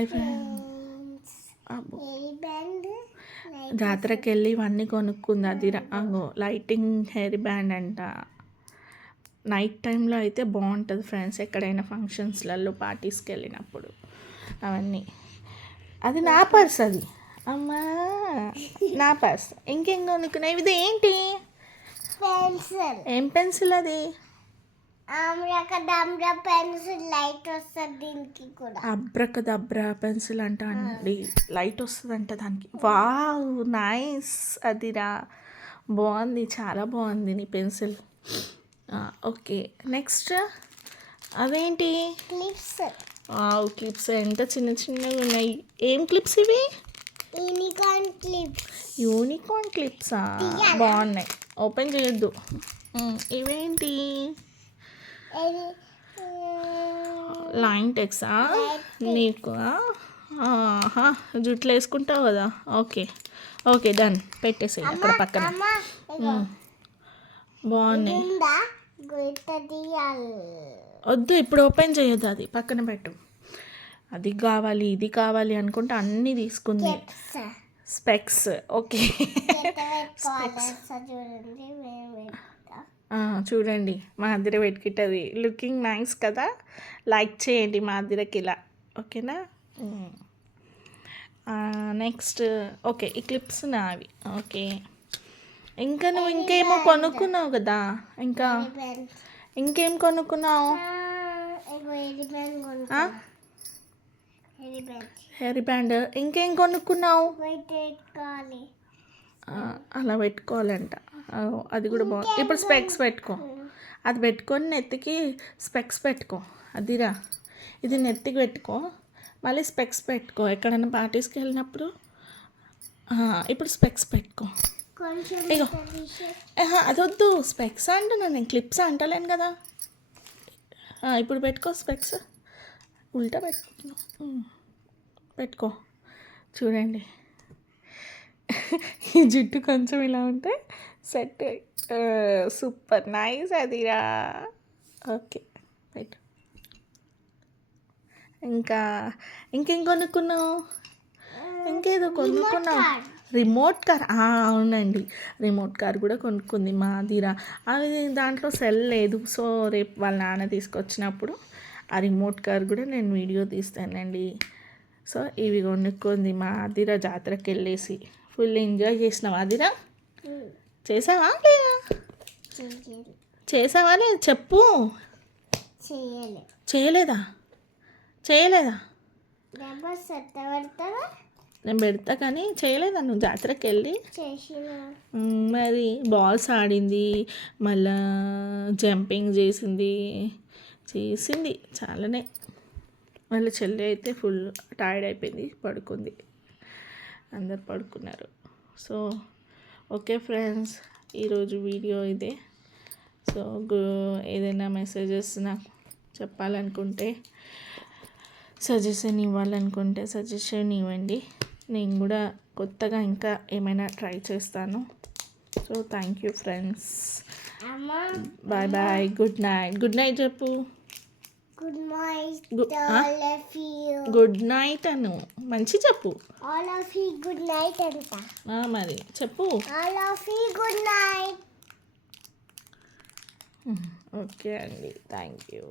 Hi friends. జాతరకి వెళ్ళి ఇవన్నీ కొనుక్కుంది అది లైటింగ్ హెయిర్ బ్యాండ్ అంట. నైట్ టైంలో అయితే బాగుంటుంది ఫ్రెండ్స్, ఎక్కడైనా ఫంక్షన్స్లలో పార్టీస్కి వెళ్ళినప్పుడు అవన్నీ. అది నా పర్స్, అది అమ్మా నా పర్స్. ఇంకేం కొనుక్కున్నావు? ఇది ఏంటి? పెన్సిల్. ఏం పెన్సిల్ అది? పెన్సిల్ లైట్ వస్తుంది దీనికి కూడా. అబ్రకదబ్రా పెన్సిల్ అంట అండి, లైట్ వస్తుంది అంట దానికి. వావ్ నైస్, అదిరా బాగుంది, చాలా బాగుంది నీ పెన్సిల్. ఓకే నెక్స్ట్ అవేంటి? క్లిప్స్. క్లిప్స్ ఎంత చిన్న చిన్నవి ఉన్నాయి. ఏం క్లిప్స్ ఇవి? Unicorn clips. యూనికార్న్ క్లిప్సా? బాగున్నాయి, ఓపెన్ చేయొద్దు. ఇవేంటి? లైన్ టెక్సా నీకు? జుట్లు వేసుకుంటావు కదా. ఓకే ఓకే డన్, పెట్టేసి అక్కడ పక్కన. బాగున్నాయి. వద్దు ఇప్పుడు ఓపెన్ చేయొద్దు, అది పక్కన పెట్టు. అది కావాలి ఇది కావాలి అనుకుంటే అన్నీ తీసుకుంది. స్పెక్స్. ఓకే చూడండి మా అద్దెర పెట్టుకుంటుంది. లుకింగ్ నైస్ కదా. లైక్ చేయండి మా అద్దెరకి ఇలా, ఓకేనా. నెక్స్ట్ ఓకే ఈ క్లిప్స్ నావి. ఓకే ఇంకా నువ్వు ఇంకేమో కొనుక్కున్నావు కదా, ఇంకా ఇంకేం కొనుక్కున్నావు? Hair band. ఇంకేం కొనుక్కున్నావు? అలా పెట్టుకోవాలంట, అది కూడా బాగుంది. ఇప్పుడు స్పెక్స్ పెట్టుకో, అది పెట్టుకొని నెత్తికి స్పెక్స్ పెట్టుకో. అదిరా, ఇది నెత్తికి పెట్టుకో, మళ్ళీ స్పెక్స్ పెట్టుకో ఎక్కడైనా పార్టీస్కి వెళ్ళినప్పుడు. ఇప్పుడు స్పెక్స్ పెట్టుకో. ఇగో అది వద్దు, స్పెక్స్ అంటున్నాను నేను, క్లిప్స్ అంటలేను కదా. ఇప్పుడు పెట్టుకో స్పెక్స్, ఉల్టా పెట్టుకో. చూడండి ఈ జుట్టు కొంచెం ఇలా ఉంటే సెట్. సూపర్ నైస్ అదిరా. ఓకే పెట్టు. ఇంకా ఇంకేం కొనుక్కున్నావు? ఇంకేదో కొనుక్కున్నావు. Remote car. అవునండి, రిమోట్ కార్ కూడా కొనుక్కుంది మా అదిరా. అది దాంట్లో సెల్ లేదు, సో రేపు వాళ్ళ నాన్న తీసుకొచ్చినప్పుడు ఆ రిమోట్ కార్ కూడా నేను వీడియో తీస్తానండి. సో ఇవి కొనుక్కుంది మా అదిరా. జాతరకి వెళ్ళేసి ఫుల్ ఎంజాయ్ చేసినావా అదిరా? చేసావా లేదా? చేసావా లేదా చెప్పు. చేయలేదా? చేయలేదా? నేను పెడతా కానీ చేయలేదా నువ్వు జాతరకి వెళ్ళి? మరి బాల్స్ ఆడింది, మళ్ళా జంపింగ్ చేసింది చాలానే. వాళ్ళ చెల్లి అయితే ఫుల్ టైర్డ్ అయిపోయింది, పడుకుంది. అందరు పడుకున్నారు. సో ఓకే ఫ్రెండ్స్, ఈరోజు వీడియో ఇదే. సో ఏదైనా మెసేజెస్ నాకు చెప్పాలనుకుంటే, సజెషన్ ఇవ్వాలనుకుంటే సజెషన్ ఇవ్వండి. నేను కూడా కొత్తగా ఇంకా ఏమైనా ట్రై చేస్తాను. So thank you friends. Bye bye, good night. Good night చెప్పు. గుడ్ నైట్ అను, మంచి చెప్పు. గుడ్ నైట్ అంట మరి చెప్పు. Good night. ఓకే అండి, థ్యాంక్ యూ.